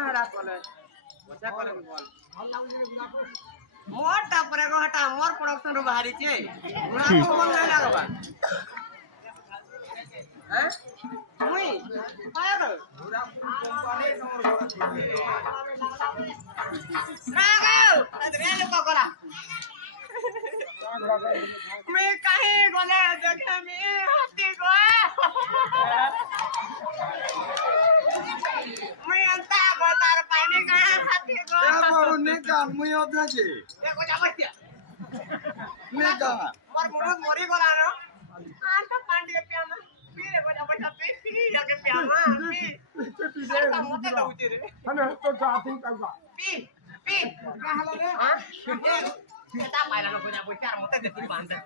हरा बोले बच्चा करे बोल मोर टापरे को हटा मोर प्रोडक्शन रो बाहरी छे गुणा को मन नहीं लागबा हैं मुई पाया कर गुणा कंपनी नोर ना गयो अदरे लोग कोला मैं कहीं गोले देखे मैं हाथी को मैं अंता बता पानी का हाथी को क्या करूं नहीं काम मैं होता जी देखो जा बच्चा नहीं काम मोर मुरुद मोरी गोला नो आंटा पांडी के प्यामा फिर को जा बच्चा पे फिर जाके प्यामा पी तो मोते दउची रे हने तो जाती का पी पी का हला रे हां kita paila no punya bocor mote de tu banda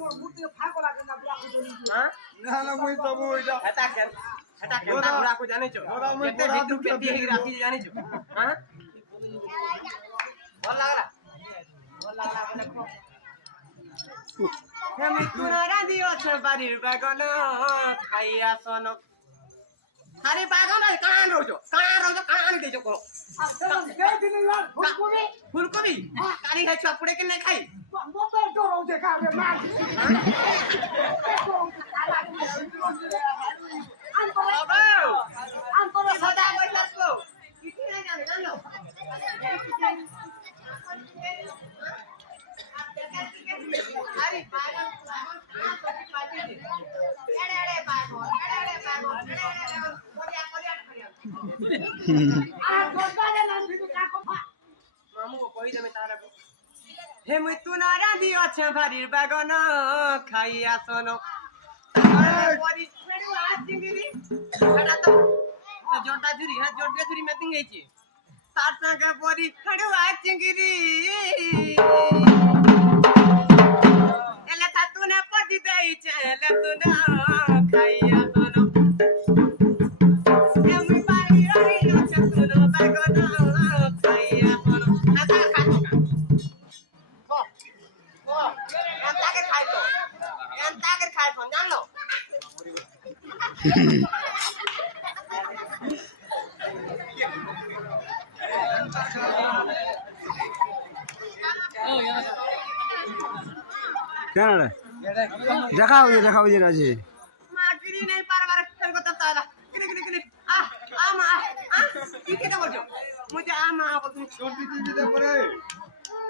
मोर मुर्ती फाड़ को लागे ना बुला को जोनी हां ना ना मैं तो वो इधर hata ken ता बुला को जाने छो केते भितु केते ही राखी जाने छो हां बोल लागला देखो हम तुरा दियो छ बारीर बागन खाइया सोनो अरे बागन कहां रहो कहां दे जो को फूलकोबी काली खाई छपुड़े के नहीं खाई मोते डरो देखा रे मार अंतर सदा बैठा को किसी नहीं जाने जान लो अरे बागन एड़े बागन कोरिया मामू को कहि देमे तारा को हे मुई तुनारा दियो छ भारीर बागन खाइया सोनो परी फेडु आज जिंगिरी एटा तो जोटा जुरी हा जोटा जुरी मैथिंग हेची सात संग परी फेडु आज जिंगिरी एला ता तूने पदी देई छे ले तुना खाइया सोनो हे मुई बारी रही छ तुनो बागन खाइया सोनो आता खातो खाई फोन जान लो क्या रे देखाओ ये ना जी मागरी नहीं पार खेल को तब ताला किने आ मा की के बोल जो मुझे आ मा बोल तुम टोंटी जीबी दे परे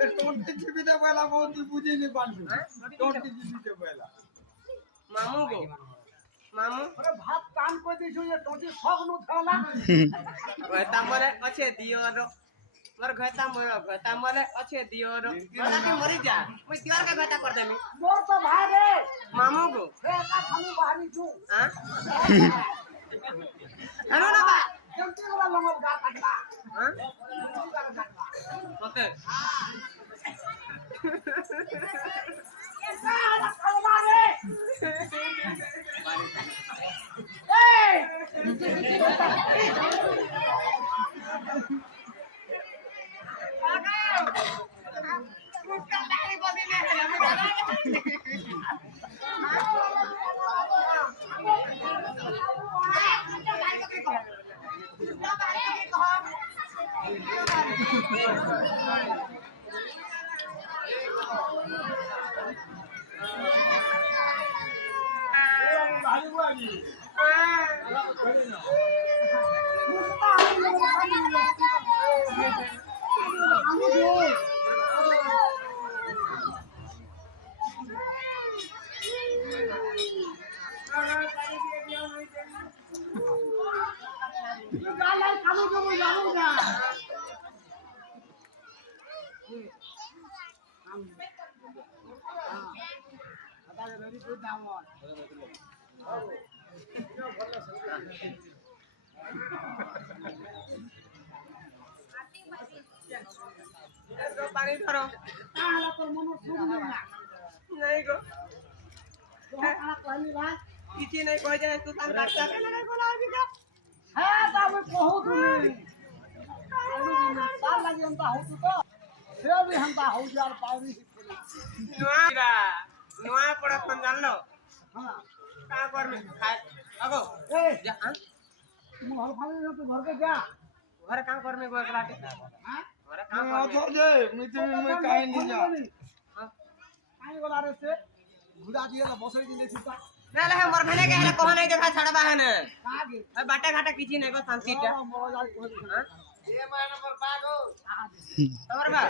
ए टोंटी जीबी दे पहला बहुत बुझे नहीं पालू टोंटी जीबी दे पहला मामू अरे भात काम को दिसु ये टोंटी सब नु थाला गता मरे अच्छे दियो रो मोर गता मरे अच्छे दियो रो मला के मरी जा मैं तिवार का गता कर देमी मोर तो भाई रे मामू को ए का खाली बाहरी छु हां हेलो ना बा टोंटी वाला लंगो गा काटला हां ओके साला खलवा रे पानी धरो नहीं गो किसी नहीं कह जाए तू तान काटता के नहीं बोला अभी का हां ता मैं कहू तुनी साल लगी हम ता हो तो से भी हम ता हो यार पावरी नुआ पड़ा जान लो हां का कर में खाए আগো ए যা আ? तुम घर खाली ना तो घर पे जा ঘরে কাম করমে গো একলাটে हां ঘরে কাম मैं করমে अथो जे मैं काहे नहीं जा हाँ। काहे वाला रे से घुड़ा दिए ला बसरे दिन देखता না লে মোর ভেনে কে হলে কোহ নাই দেখা ছাড়বা হেনে आगे ওই বাটা ঘাটা কিছু নাই গো শান্তিটা मोर जाय कोई হ্যাঁ ये मैं नंबर 5 हो তোমার বা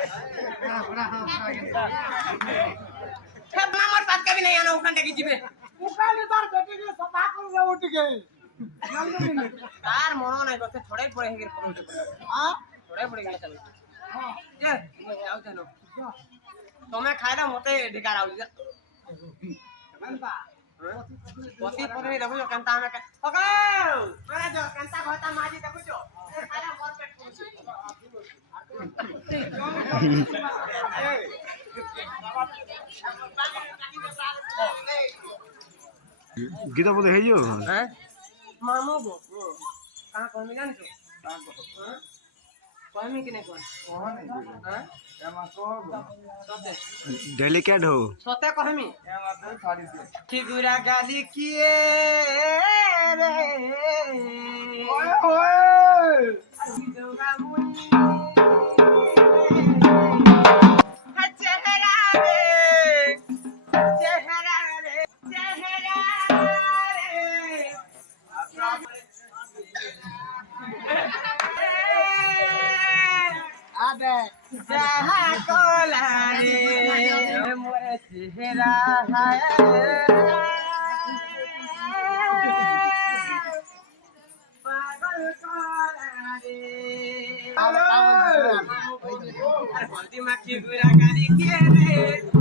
बड़ा हां সব আমার পাত কবি নাই আনা ওখান থেকে জিবে उकाले तार बेटे के सफा कर रे उठ गए তার মন নাই গো ছড়াই পড়ে হেগের পড়ে हां ছড়াই পড়ে গেল চল हां এ মই যাও জানো তুমি খাইলা মতে ঢিকার আউ যা बनता পতি পরে দেখো কেনতা আমি ওকে মানে যো কেনতা ঘটা মাজি দেখো যো খাইলা মোর পেট পুরুছি গীতা বলে হেইও হ্যাঁ মামু গো কাঁ কমি জানছো হ্যাঁ কমি কি নাই কোন হ্যাঁ সতে ডেলিকেট হো সতে কহমি ফিগুরা গালি কিয়ে রে ओए ओए দুগা মুনি চেহারা রে চেহারা রে চেহারা आबे যাহা কলা রে মোর চেহারা হায় পাগল কলা রে আর বলতি মাখি গুড়া গাড়ি কে রে